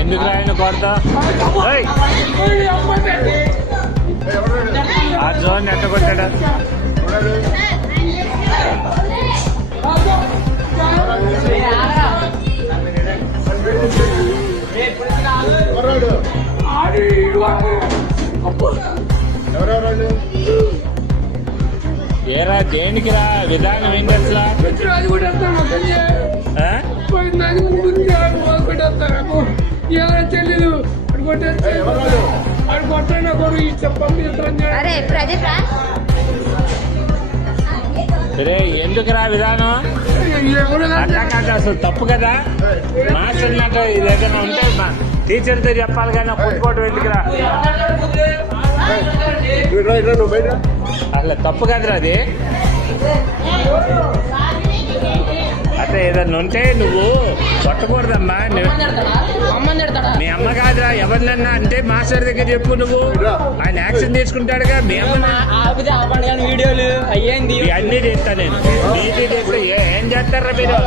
ఎందుకు రాయన కొడతా ఆ జోన్ ఎట్ట కొట్టాడా? ఏరా దేనికి రా విధానం ఏంటి అసలు? తెలీదు రే ఎందుకురా విధానం అట్లా కాదు, అసలు తప్పు కదా. మాస్టర్ నాకు ఇది ఏదైనా ఉంటే టీచర్తో చెప్పాలి కానీ కొట్టుకోవటం ఎందుకురా? అసలు తప్పు కదరా అది. అట్లా ఏదన్నా ఉంటే నువ్వు కొట్టకూడదమ్మా. మీ అమ్మ కాదురా, ఎవరినన్నా అంటే మాస్టర్ దగ్గర చెప్పు. నువ్వు ఆయన యాక్షన్ తీసుకుంటాడుగా. మీ అమ్మ వీడియోలు అయ్యింది అన్నీ చేస్తా నేను. ఏం చేస్తారా మీరు?